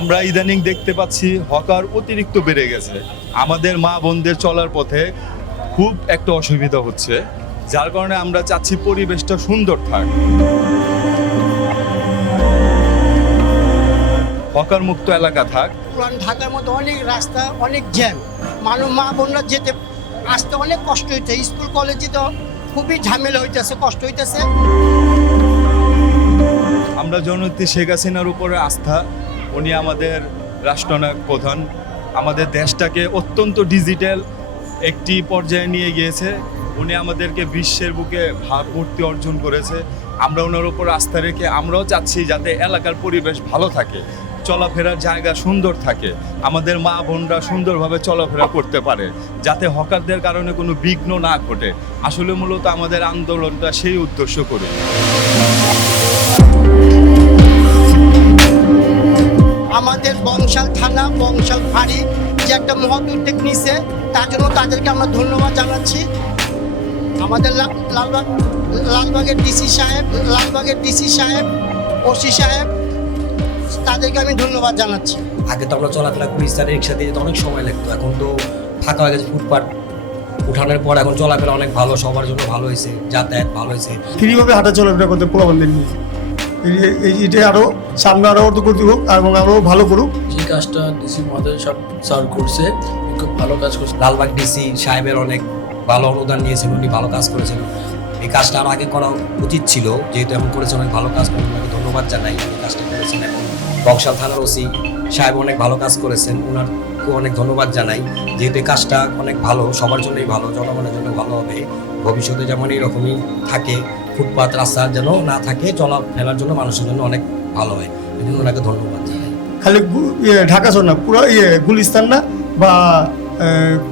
আমরা ইদানিং দেখতে পাচ্ছি হকার অতিরিক্ত বেড়ে গেছে। আমাদের মা বোনদের চলার পথে খুব একটা অসুবিধা হচ্ছে যার কারণে আমরা চাচ্ছি পরিবেশটা সুন্দর থাক। হকার মুক্ত এলাকা থাক। পুরান ঢাকার মধ্যে অনেক রাস্তা অনেক জ্যাম। মানুষ মা বোনরা যেতে আসতে অনেক কষ্ট হইতে স্কুল কলেজে তো খুবই ঝামেলা হইতেছে কষ্ট হইতেছে। আমরা জননেত্রী শেখ হাসিনার উপরে আস্থা উনি আমাদের রাষ্ট্রনায়ক প্রধান। আমাদের দেশটাকে অত্যন্ত ডিজিটাল একটি পর্যায়ে নিয়ে গিয়েছে। উনি আমাদেরকে বিশ্বের বুকে ভাবমূর্তি অর্জন করেছে। আমরা ওনার ওপর আস্থা রেখে আমরাও চাচ্ছি যাতে এলাকার পরিবেশ ভালো থাকে, চলাফেরার জায়গা সুন্দর থাকে, আমাদের মা বোনরা সুন্দরভাবে চলাফেরা করতে পারে, যাতে হকারদের কারণে কোনো বিঘ্ন না ঘটে। আসলে মূলত আমাদের আন্দোলনটা সেই উদ্দেশ্য করে। আমাদের বংশাল থানা বংশাল ফাঁড়ি যে একটা মহৎ উদ্যোগ নিছে তার জন্য তাদেরকে আমরা ধন্যবাদ জানাচ্ছি। আমাদের লালবাগ লালবাগের ডিসি সাহেব লালবাগের ডিসি সাহেব ওসি সাহেব তাদেরকে আমি ধন্যবাদ জানাচ্ছি। আগে তো আমরা চলাফেরা করি স্যারের রিক্সা দিয়ে অনেক সময় লাগতো। এখন তো ফাঁকা হয়ে গেছে ফুটপাথ উঠানোর পর এখন চলাফেরা অনেক ভালো সবার জন্য ভালো হয়েছে যাতায়াত ভালো হয়েছে। ফ্রিভাবে হাঁটা চলাফেরা করতে পোলাবন্ধের নিয়ে এটা আরও সামনে আরও অর্থকর্তী হোক এবং আরও ভালো করুক। যে কাজটা ডিসি মহোদয় সব স্যার করছে। খুব ভালো কাজ করছে। লালবাগ ডিসি সাহেবের অনেক ভালো অনুদান নিয়েছেন, উনি ভালো কাজ করেছেন। এই কাজটা আরও আগে করা উচিত ছিল, যেহেতু এমন করেছেন, অনেক ভালো কাজ করেছেন, ওনাকে ধন্যবাদ জানাই। উনি কাজটা করেছেন এবং বংশাল থানার ওসি সাহেব অনেক ভালো কাজ করেছেন ওনারকে অনেক ধন্যবাদ জানাই। যেহেতু এই কাজটা অনেক ভালো, সবার জন্যই ভালো, জনগণের জন্য ভালো হবে। ভবিষ্যতে যেমন এরকমই থাকে ফুটপাত রাস্তা যেন না থাকে চলাফেরার জন্য মানুষের জন্য অনেক ভালো হয়। এই জন্য ওনাকে ধন্যবাদ জানাই। খালি গু- ইয়ে ঢাকা শহর না পুরো ইয়ে গুলিস্তান না বা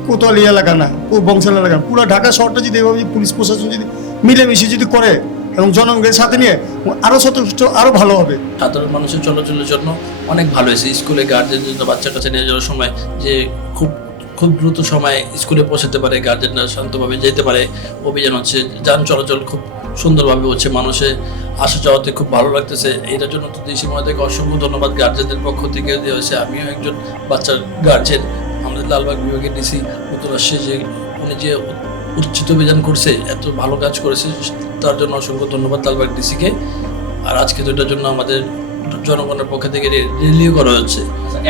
কোতোয়ালি এলাকা না বংশাল এলাকা পুরো ঢাকা শহরটা যদি এভাবে পুলিশ প্রশাসন যদি মিলেমিশে যদি করে এবং জনগণের সাথে নিয়ে আরও সচেষ্ট আরও ভালো হবে। সাধারণ মানুষের চলাচলের জন্য অনেক ভালো হয়েছে। স্কুলে গার্জেন জন্য বাচ্চা কাছে নিয়ে যাওয়ার সময় যে খুব খুব দ্রুত সময় স্কুলে পৌঁছাতে পারে গার্জেনরা শান্তভাবে যেতে পারে অভিযান হচ্ছে যান চলাচল খুব সুন্দরভাবে হচ্ছে মানুষের আসা যাওয়াতে খুব ভালো লাগতেছে। এটার জন্য তো দেশি মহাদেরকে অসংখ্য ধন্যবাদ। গার্জেনদের পক্ষ থেকে দেওয়া হয়েছে আমিও একজন বাচ্চার গার্জেন আমাদের লালবাগ বিভাগের ডিসি আসছে যে উনি যে উচ্চিত অভিযান করছে এত ভালো কাজ করেছে তার জন্য অসংখ্য ধন্যবাদ লালবাগ ডিসিকে আর আজকে তো এটার জন্য আমাদের জনগণের পক্ষ থেকে রিলিও করা হচ্ছে।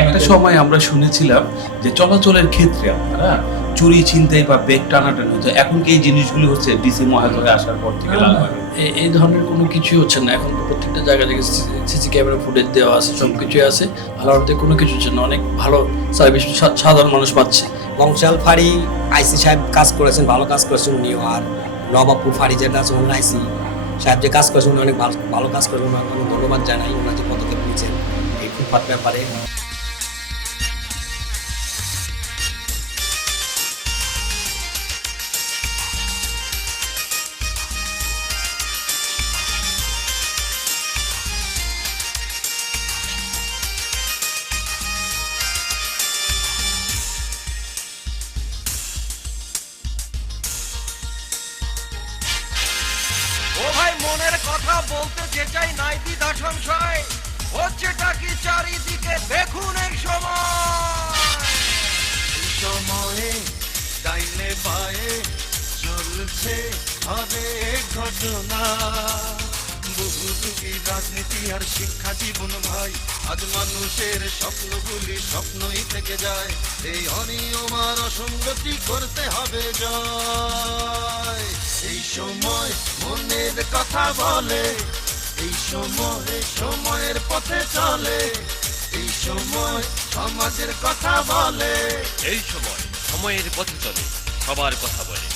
একটা সময় আমরা শুনেছিলাম যে চলাচলের ক্ষেত্রে আপনারা চুরি ছিনতাই বা ব্যাগ টানাটানি হতো। এখন কি এই জিনিসগুলি হচ্ছে ডিসি মহাজনে আসার পর থেকে লালবাগে এই ধরনের কোনো কিছুই হচ্ছে না। এখন প্রত্যেকটা জায়গা থেকে সিসি ক্যামেরা ফুটেজ দেওয়া আছে সব কিছুই আছে। ভালো আলাদাতে কোনো কিছু হচ্ছে না অনেক ভালো সার্ভিস সাধারণ মানুষ পাচ্ছে। বংশাল ফাঁড়ি আইসি সাহেব কাজ করেছেন ভালো কাজ করেছেন উনিও আর নবাবপুর ফাঁড়ি যেটা আছে ওনার আইসি সাহেব যে কাজ করেছেন উনি অনেক ভালো ভালো কাজ করেছেন। অনেক ধন্যবাদ জানাই। ওনার যে পদক্ষেপ নিয়েছেন এই ফুটপাথ ব্যাপারে। বলতে যে চাই নাই দ্বিধা সংশয়, হচ্ছেটা কি চারিদিকে দেখুন এই সময়। সময়ে ডাইনে পায়ে চলছে হবে ঘটনা। বহুযুগী রাজনীতি আর শিক্ষা জীবন ভাই। আজ মানুষের স্বপ্নগুলি স্বপ্নই থেকে যায়। এই অনিয়ম আর অসঙ্গতি করতে হবে জয়। এই সময় মনের কথা বলে এই সময় সময়ের পথে চলে এই সময় সমাজের কথা বলে। এই সময় সময়ের পথে চলে সবার কথা বলে।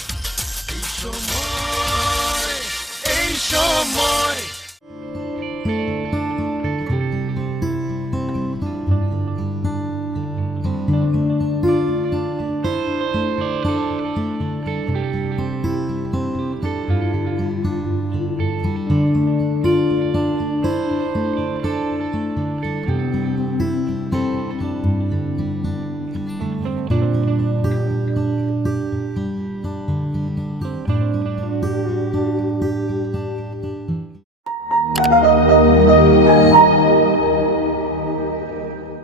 এই সময় এই সময়